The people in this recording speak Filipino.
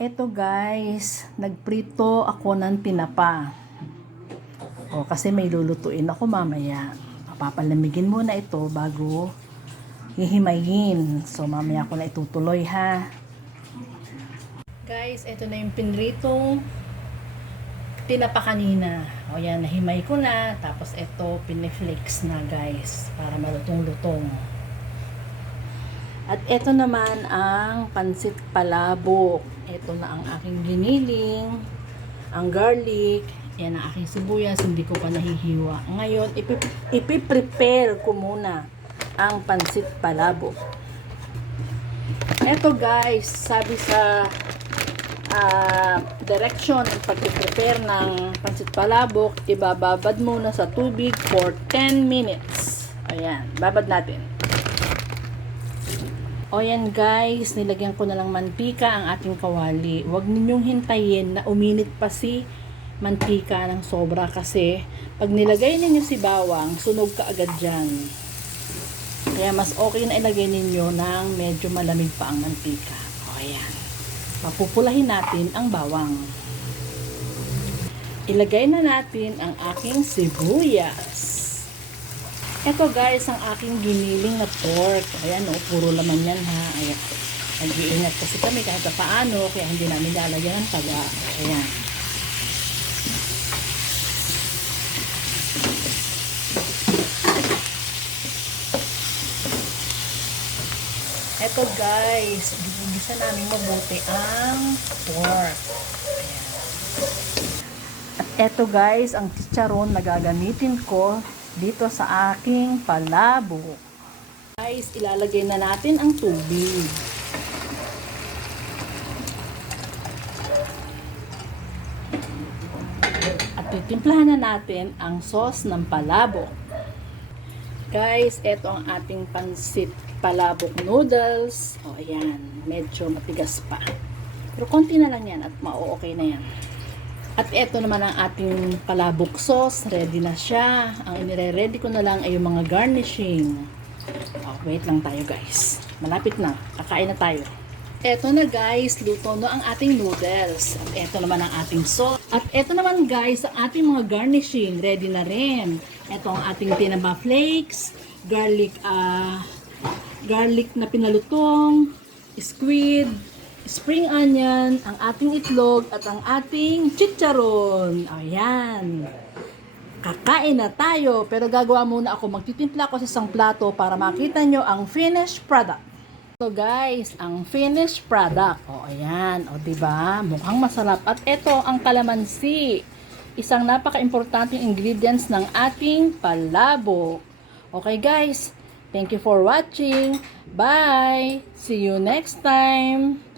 Eto guys, nagprito ako ng tinapa. O, kasi may lulutuin ako mamaya. Papalamigin muna ito bago hihimayin. So, mamaya ko na itutuloy ha. Guys, eto na yung pinritong tinapa kanina. O yan, nahimay ko na. Tapos eto, piniflakes na guys. Para malutong-lutong. At eto naman ang pansit palabok. Ito na ang aking giniling, ang garlic, yan ang aking sibuyas, hindi ko pa nahihiwa. Ngayon, ipiprepare ko muna ang pansit palabok. Ito guys, sabi sa direction ng pag-prepare ng pansit palabok, ibababad muna sa tubig for 10 minutes. Ayan, babad natin. O yan guys, nilagyan ko na lang mantika ang ating kawali. Huwag ninyong hintayin na uminit pa si mantika ng sobra kasi pag nilagay ninyo si bawang, sunog ka agad dyan. Kaya mas okay na ilagay ninyo ng medyo malamig pa ang mantika. O yan. Papupulahin natin ang bawang. Ilagay na natin ang aking sibuyas. Ito guys, ang aking giniling na pork. Ayan o, puro laman yan ha. Ayan. Nag-iingat kasi kami kahit paano, kaya hindi namin lalagyan ng taga. Ayan. Ito guys, gigisa namin mabuti ang pork. Ayan. At ito guys, ang chicharon na gagamitin ko dito sa aking palabok. Guys, ilalagay na natin ang tubig. At titimplahan na natin ang sauce ng palabok. Guys, ito ang ating pansit palabok noodles. O, ayan. Medyo matigas pa. Pero konti na lang yan at ma-okay na yan. At ito naman ang ating palabok sauce. Ready na siya. Ang inire-ready ko na lang ay yung mga garnishing. Oh, wait lang tayo guys. Malapit na. Kakain na tayo. Ito na guys. Luto na ang ating noodles. At ito naman ang ating sauce. At ito naman guys, ang ating mga garnishing. Ready na rin. Ito ang ating tinapa flakes. Garlic na pinalutong. Squid. Spring onion, ang ating itlog, at ang ating chicharon. Ayan. Kakain na tayo. Pero gagawa muna ako. Magtitimpla ako sa isang plato para makita nyo ang finished product. So guys, ang finished product. O ayan. O diba? Mukhang masarap. At ito ang kalamansi. Isang napaka-importanting ingredients ng ating palabok. Okay guys. Thank you for watching. Bye. See you next time.